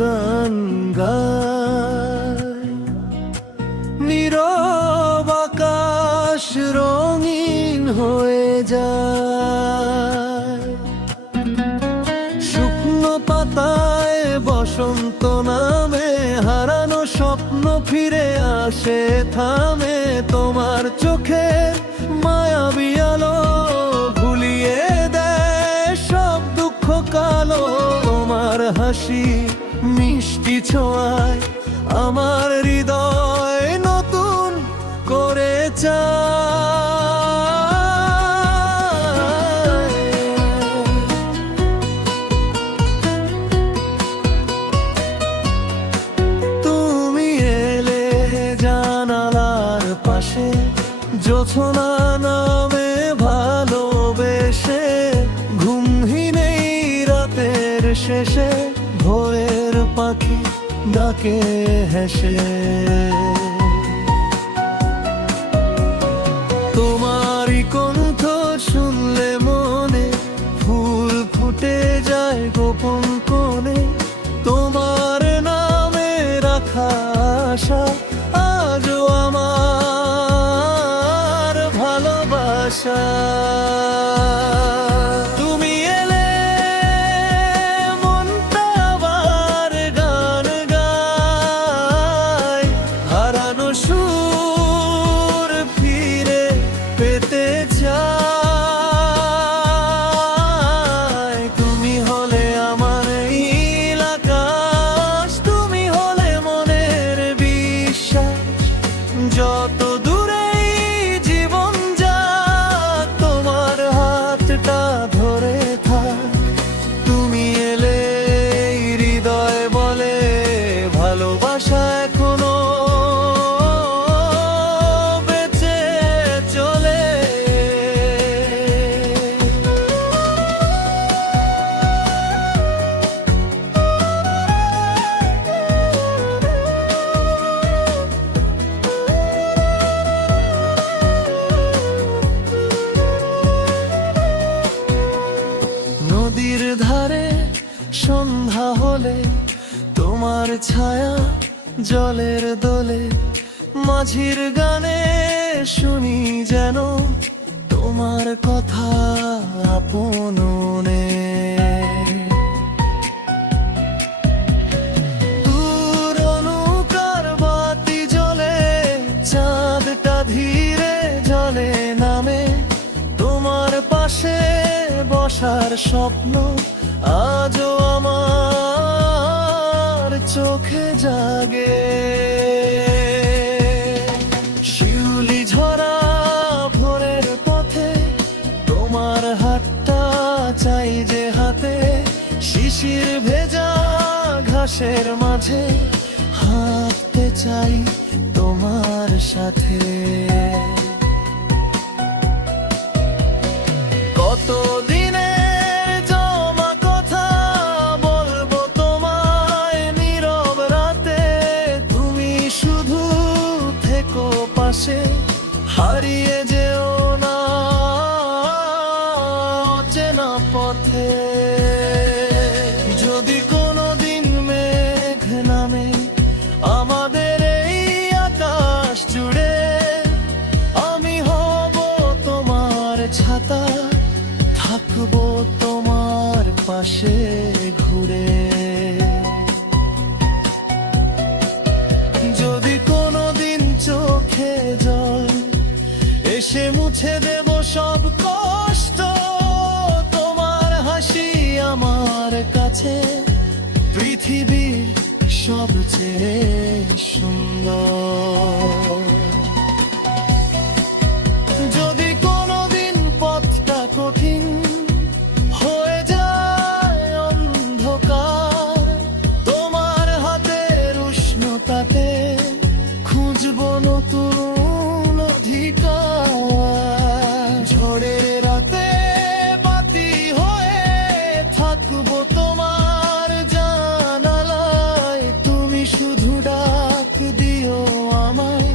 গান গায়। নীরব আকাশ রঙিন হয়ে যায়, শুকনো পাতায় বসন্ত নামে, হারানো স্বপ্ন ফিরে আসে থামে। তোমার চোখে মায়াবী আলো ভুলিয়ে দেয় সব দুঃখ কালো। তোমার হাসি মিষ্টি ছোঁয়ায় আমার হৃদয় নতুন করে চায়। তুমি এলে জানালার পাশে, জোছনা নামে ভালোবেসে, ঘুমহীন এই রাতের শেষে ভোরের পাখি ডাকে হেসে। তোমারই কণ্ঠ শুনলে মনে ফুল ফুটে যায় গোপন কোণে। তোমার নামে রাখা আশা আজও আমার ভালোবাসা। তুমি এলে মনটা আবার গান গায়, হারানো সুর ফিরে পেতে চায়। তুমি হলে আমার নীল আকাশ, তুমি হলে মনের বিশ্বাস। যত দূরেই জীবন যাক, তোমার হাতটা ধরে থাক। তুমি এলে হৃদয় বলে ভালোবাসা এখনো বেঁচে চলে। নদীর ধারে সন্ধ্যা হলে তোমার ছায়া জলের দোলে, মাঝির গানে শুনি যেন তোমার কথা আপন মনে। দূর নৌকার বাতি জ্বলে, চাঁদটা ধীরে জলে নামে। তোমার পাশে বসার স্বপ্ন আজও আমার চোখে জাগে। শিউলি ঝরা ভোরের পথে তোমার হাতটা চাই যে হাতে। শিশির ভেজা ঘাসের মাঝে হাঁটতে চাই তোমার সাথে। কতদিনের জমা কথা বলবো তোমায় নীরব রাতে। তুমি শুধু থেকো পাশে, হারিয়ে যেও না অচেনা পথে। যদি কোনোদিন মেঘ নামে আমাদের এই আকাশ জুড়ে, আমি হব তোমার ছাতা, থাকবো তোমার পাশে ঘুরে। যদি কোনোদিন চোখে জল এসে মুছে দেব সব কষ্ট, তোমার হাসি আমার কাছে পৃথিবীর সবচেয়ে সুন্দর। যদি কোনোদিন পথটা কঠিন হয়ে যায় অন্ধকার, তোমার হাতের উষ্ণতাতে খুঁজবো নতুন অধিকার। ঝড়ের রাতে বাতি হয়ে থাকবো তোমার জানালায়। তুমি শুধু ডাক দিও আমায়,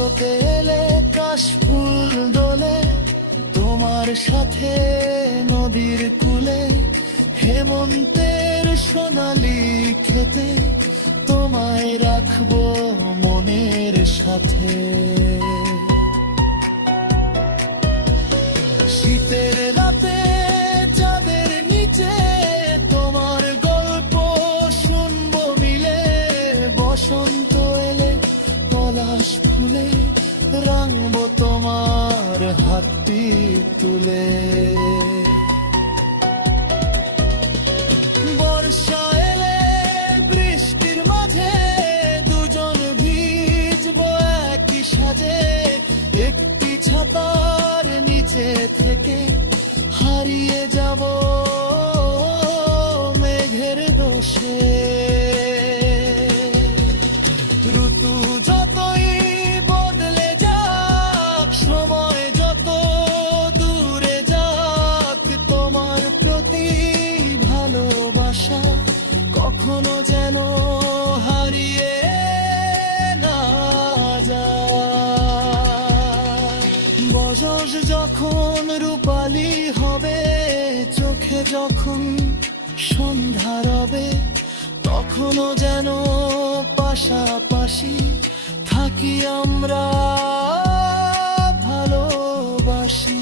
সাগরতে এলে কাশফুল দোলে, তোমার সাথে নদীর কূলে হেমন্তের সোনালি খেতে তোমায় রাখবো মনের সাথে। শীতের রাতে চাঁদের নিচে তোমার গল্প শুনবো মিলে, বসন্ত এলে পলাশ ফুলে রাঙবো তোমার হাতটি তুলে। বর্ষা এলে বৃষ্টির মাঝে দুজন ভিজবো একই সাজে, একটি ছাতার নিচে থেকে হারিয়ে যাব মেঘের দোষে। ঋতু যতই বদলে যাক, সময় যত দূরে যাক, তোমার প্রতি ভালোবাসা কখনো যেন হারিয়ে না যায়। বয়স যখন রূপালী হবে, চোখে যখন সন্ধ্যা রবে, তখনও যেন পাশাপাশি থাকি আমরা ভালোবাসি।